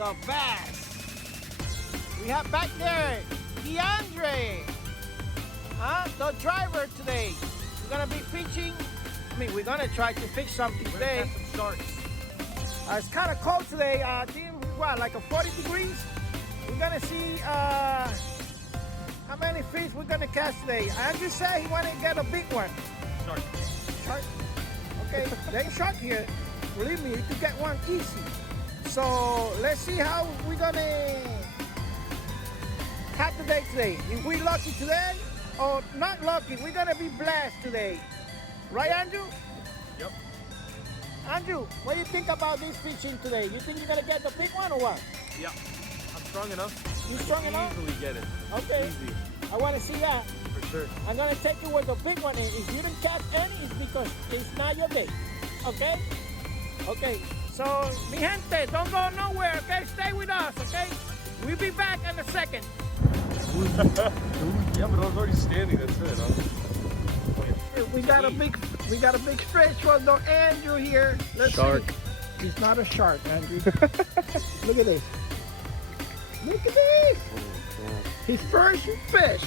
the bass. We have back there DeAndre, the driver today. We're gonna be fishing. We're gonna try to fish something today. Some sharks. It's kind of cold today. I think what, like a 40 degrees. We're gonna see how many fish we're gonna catch today. Andrew said he wanted to get a big one. Shark. Shark. Okay, there ain't shark here. Believe me, you can get one easy. So let's see how we're gonna catch the day today. If we lucky today or not lucky, we're gonna be blessed today. Right, Andrew? Yep. Andrew, what do you think about this fishing today? You think you're gonna get the big one or what? Yeah. I'm strong enough. You strong enough? Easily get it. Okay. Easy. I want to see that. For sure. I'm gonna take you where the big one is. If you didn't catch any, it's because it's not your day. Okay? Okay. So, mi gente, don't go nowhere. Okay? Stay with us. Okay? We'll be back in a second. Yeah, but I was already standing. That's it. We got a big fish for the Andrew here. Let's Shark. See. It's not a shark, Andrew. Look at this. Look at this. His first fish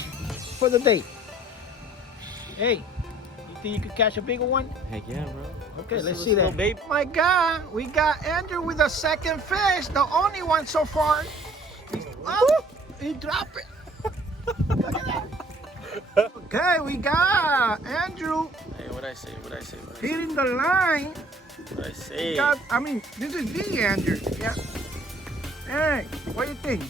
for the day. Hey, you think you could catch a bigger one? Heck yeah, bro. Okay, let's This see that. babe. Oh my God, we got Andrew with a second fish, the only one so far. He dropped it. Look at that. Okay, we got Andrew Hey, what'd I say? hitting the line. What'd I say? This is the Andrew. Yeah. Hey, what do you think?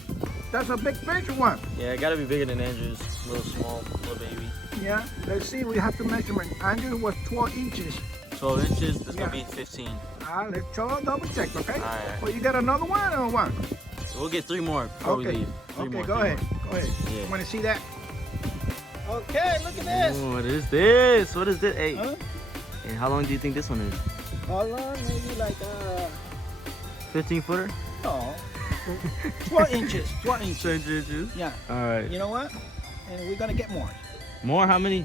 That's a big fish or what? Yeah, it gotta be bigger than Andrew's. A little small, little baby. Yeah, let's see. We have to measurement. Andrew was 12 inches. 12 inches, this Yeah. gonna be 15. Let's double check, okay? All right. Well, you got another one or what? We'll get 3 more before we leave. Three more. Go ahead. Yeah. Want to see that? Okay, look at this. Ooh, what is this? What is this? Hey. Huh? Hey, how long do you think this one is? How long? Maybe like 15 footer? no, 12 inches. 12 inches. 20 inches? Yeah. All right. You know what? And we're gonna get more. More? How many?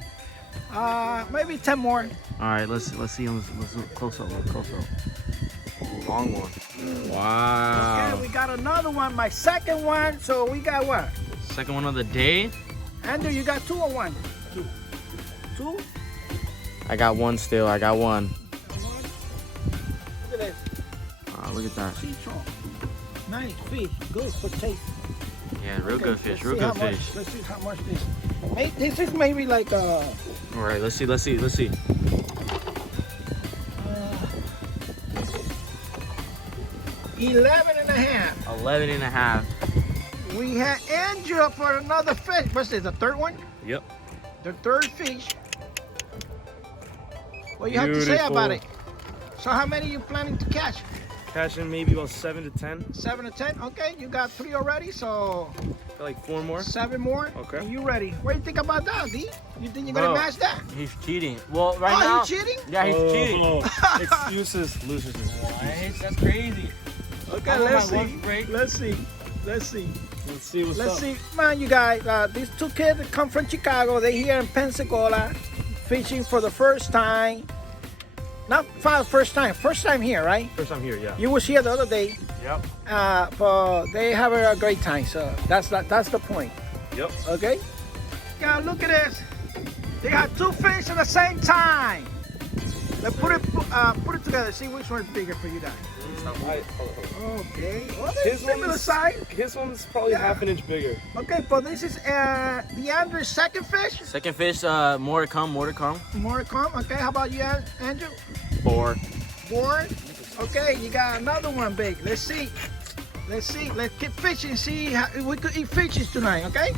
Maybe 10 more. All right, let's see him. Let's look close up. Long one. Wow. Okay, we got another one. My second one. So we got what? Second one of the day. Andrew, you got 2 or 1? 2. I got one still. I got one. Look at this. Look at that. Sea salt. Nice fish. Good for taste. Yeah, real good fish. Real Let's see good how much- fish. Let's see how much this. This is maybe like All right, let's see. 11 and a half. 11 and a half. We had Andrew up for another fish. What's this, the third one? Yep. The third fish. What you have to say about it? So how many you planning to catch? Catching maybe about 7 to 10. 7 to 10? Okay, you got 3 already, so Got like 4 more. 7 more. Okay. And you ready? What do you think about that, D? You think you're gonna Bro, match that? He's cheating. Well, right now. Oh, you cheating? Yeah, he's cheating. Excuses, losers. That's crazy. Okay, I'm on let's my see. lunch break. Let's see. Let's see what's Let's up. see. Man, you guys, these 2 kids come from Chicago. They're here in Pensacola fishing for the first time. Not first time here, right? First time here, yeah. You was here the other day. Yep. But they have a great time, so that's the point. Yep. Okay? God, look at this. They got 2 fish at the same time. Let's put it together. See which one's bigger for you guys. Okay. Well, they're similar size. His one's probably half an inch bigger. Okay, but this is DeAndre's second fish. Second fish, more to come. More to come. Okay, how about you, Andrew? 4. 4. Okay, you got another one big. Let's see. Let's keep fishing. See how we could eat fishes tonight. Okay.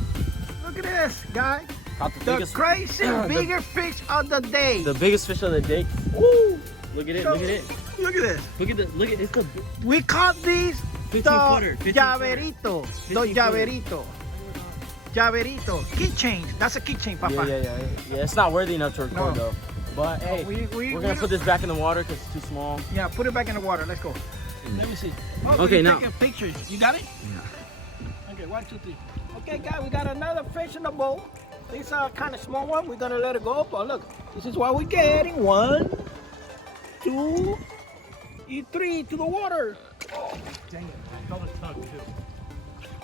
Look at this, guy. Caught the The biggest, crazy bigger fish of the day. the biggest fish of the day. Woo! Look at it. So- Look at it. Look at this. Look at it's the We caught these 15 the footer. 15 llaverito. The 15 llaverito. Llaverito. Keychain. That's a keychain, Papa. Yeah. It's not worthy enough to record though. But hey, we're gonna put this back in the water because it's too small. Yeah, put it back in the water. Let's go. Let me see. Oh, Okay, you're now. taking pictures. You got it? Yeah. Okay, 1, 2, 3. Okay, guys, we got another fish in the bowl. This kind of small one. We're gonna let it go. But look, this is what we're getting. 1, 2, 3 to the water. Dang it, man. I felt a tug too.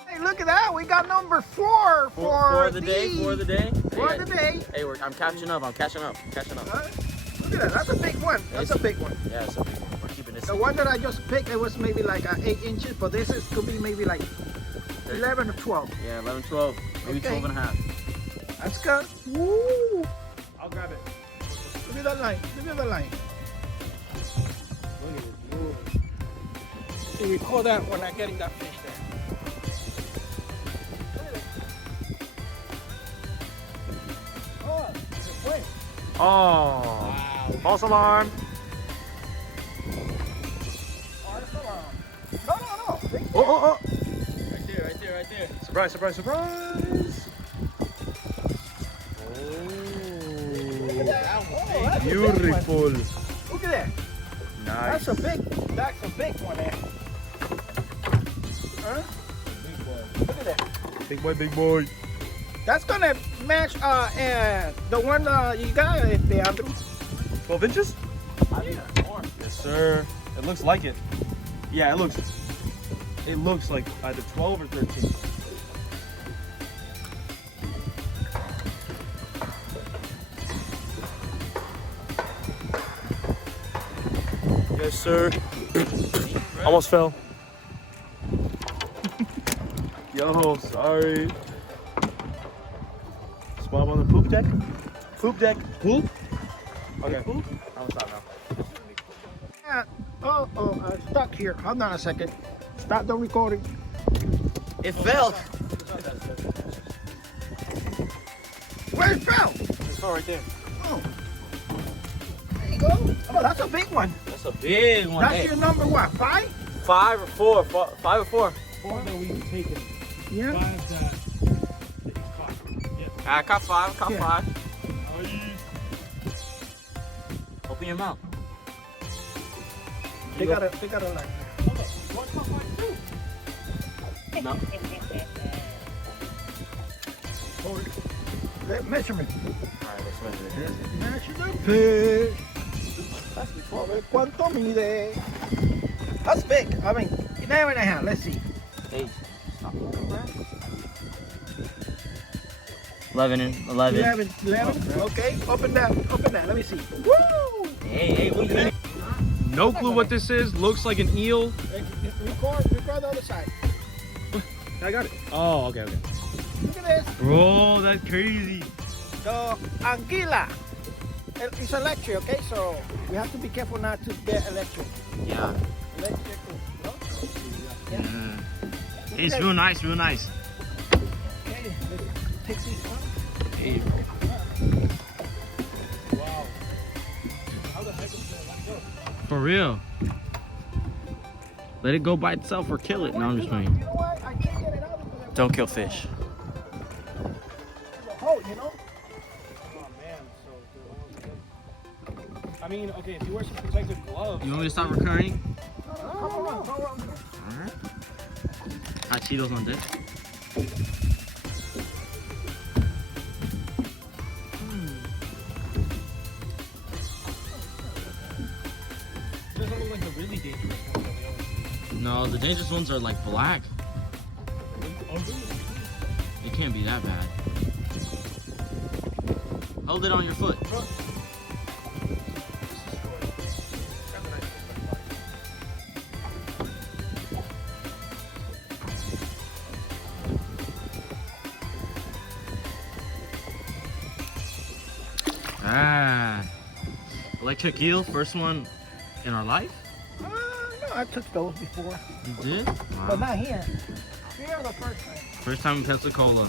Hey, look at that. We got number 4 For the day. For the day. Hey, I'm catching up. Look at that. That's a big one. That's a big one. Yeah, it's a big one. We're keeping this. The one that I just picked, it was maybe like 8 inches, but this is could be maybe like 11 or 12. Yeah, 11, 12, maybe Okay. 12 and a half. That's good. Woo! I'll grab it. Look at that line. Look at that line. Look at it. Ooh. See, we call that when I'm getting that fish there. Oh, it's a point. Oh, false alarm. No. Oh. Right there. Surprise. Look at that. Oh, that's a big one. Beautiful. Look at that. Nice. That's a big one there. Huh? Big boy. Look at that. Big boy. That's gonna match the one you got there, Andrew. 12 inches? Yeah. Yes, sir. It looks like it. Yeah, it looks like either 12 or 13. Yes, sir. Almost fell. Yo, sorry. Spot on the poop deck? Poop deck. Poop? Okay. Poop? I'll stop now. I'm stuck here. Hold on a second. Stop the recording. It fell. Where it fell? It fell right there. Oh. There you go. Oh, that's a big one. That's a big one. That's your number what? 5? 5 or 4. 5 or 4. 4 that we've taken. Yeah. 5 that he's caught. Yep. I caught 5. Caught Yeah. 5. Open your mouth. They got a line there. No. Hold it. Measurement. Alright, let's measure it. Measure the fish. A ver cuánto mide. That's big. I mean, 11 and a half. Let's see. Hey, stop. 11. 11. Okay, open that. Let me see. Woo! Hey, what are you doing? No clue what this is. Looks like an eel. Record the other side. I got it. Oh, okay. Look at this. Bro, that's crazy. The anguila. It's electric, okay? So we have to be careful not to get electric. Yeah. Electrical, no? It's real nice. Okay, let's take this one. Hey. For real. Let it go by itself or kill it. No, I'm just playing. You know what? I can't get it out because Don't kill fish. there's a hole, you know? Oh man, so I mean, okay, if you wear some protective gloves. You want me to stop recording? Come on. Alright. Hot Cheetos on deck. It doesn't look like the really dangerous ones that we always see. No, the dangerous ones are like black. Oh, really? It can't be that bad. Hold it on your foot. Electric eel, first one in our life? No, I took those before. You did? But Wow. not here. Here the first time. First time in Pensacola.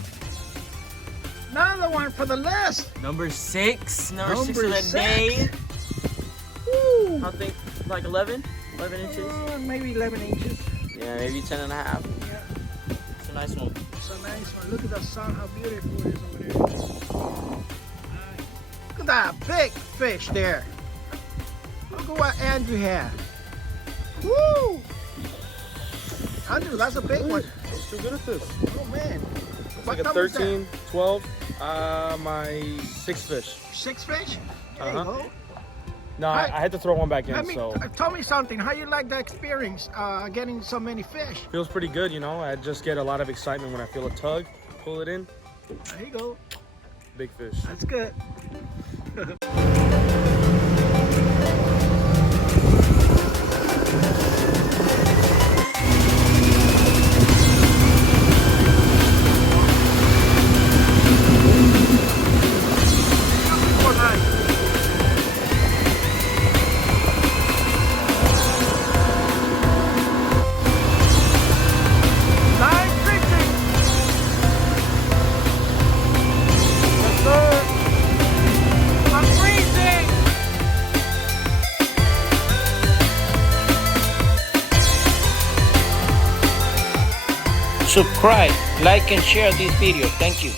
Another one for the list. Number 6. Number 6 Number of the 6. day. Woo! I think like 11 inches. Maybe 11 inches. Yeah, maybe 10 and a half. Yeah, It's a nice one. it's a nice one. Look at the sun, how beautiful it is over there. Look at that big fish there. Look at what Andrew had. Woo! Andrew, that's a big one. I was too good at this. Oh man. It's What like a number is 13, 12. My 6 fish. 6 fish? There Uh-huh. you go. No, I had to throw one back in, so. Tell me something. How you like the experience getting so many fish? Feels pretty good, you know. I just get a lot of excitement when I feel a tug, pull it in. There you go. Big fish. That's good. Subscribe, like and share this video. Thank you.